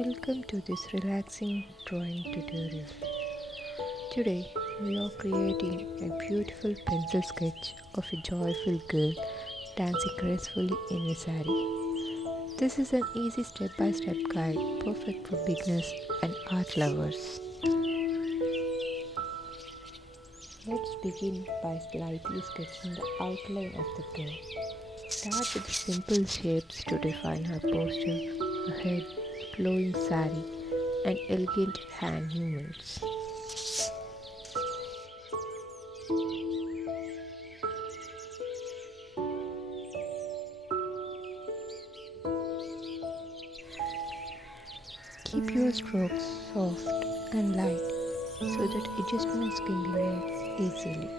Welcome to this relaxing drawing tutorial. Today we are creating a beautiful pencil sketch of a joyful girl dancing gracefully in a sari. This is an easy step-by-step guide perfect for beginners and art lovers. Let's begin by slightly sketching the outline of the girl. Start with simple shapes to define her posture, her head, flowing sari, and elegant hand movements. Keep your strokes soft and light so that adjustments can be made easily.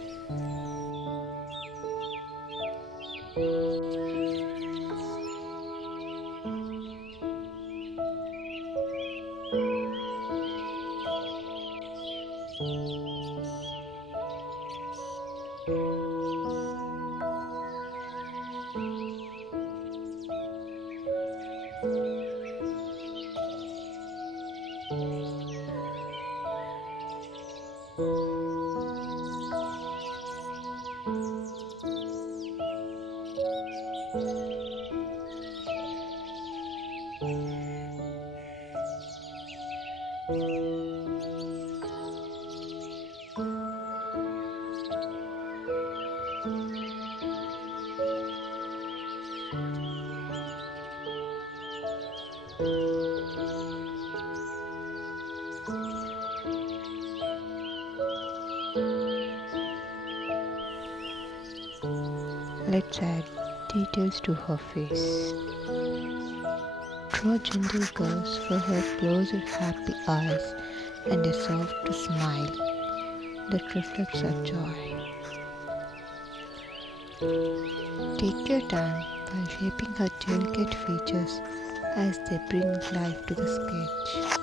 Let's add details to her face. Draw gentle curves for her closed happy eyes and a soft smile that reflects her joy. Take your time while shaping her delicate features as they bring life to the sketch.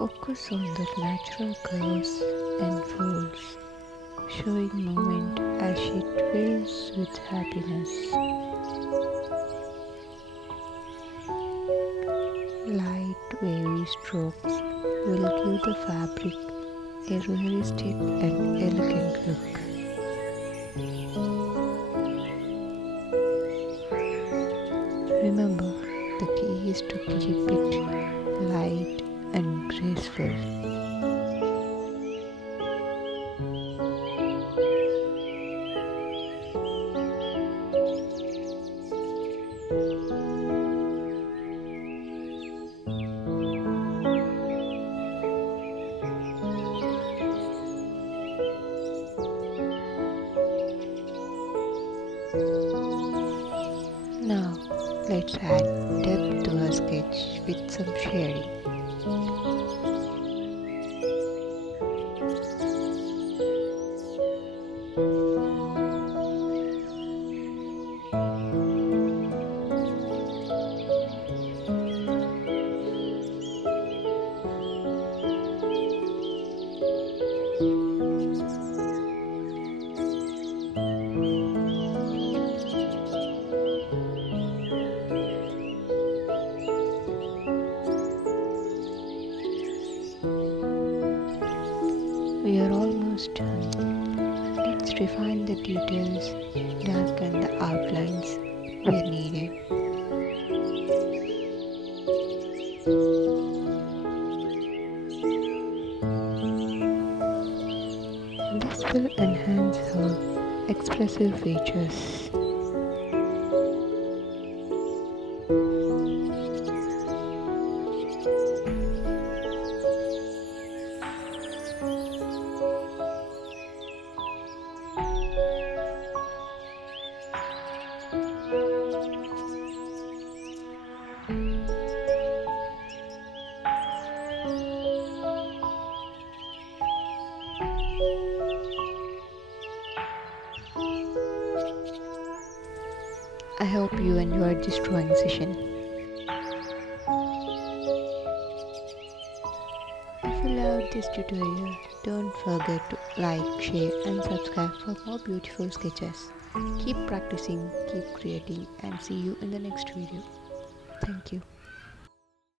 Focus on the natural curves and folds, showing movement as she thrills with happiness. Light, wavy strokes will give the fabric a realistic and elegant look. Remember, the key is to keep it light and graceful. Now, let's add depth to our sketch with some shading. We are almost done. Let's refine the details, darken the outlines where needed. This will enhance her expressive features. I hope you enjoyed this drawing session. If you loved this tutorial, don't forget to like, share and subscribe for more beautiful sketches. Keep practicing, keep creating and see you in the next video. Thank you.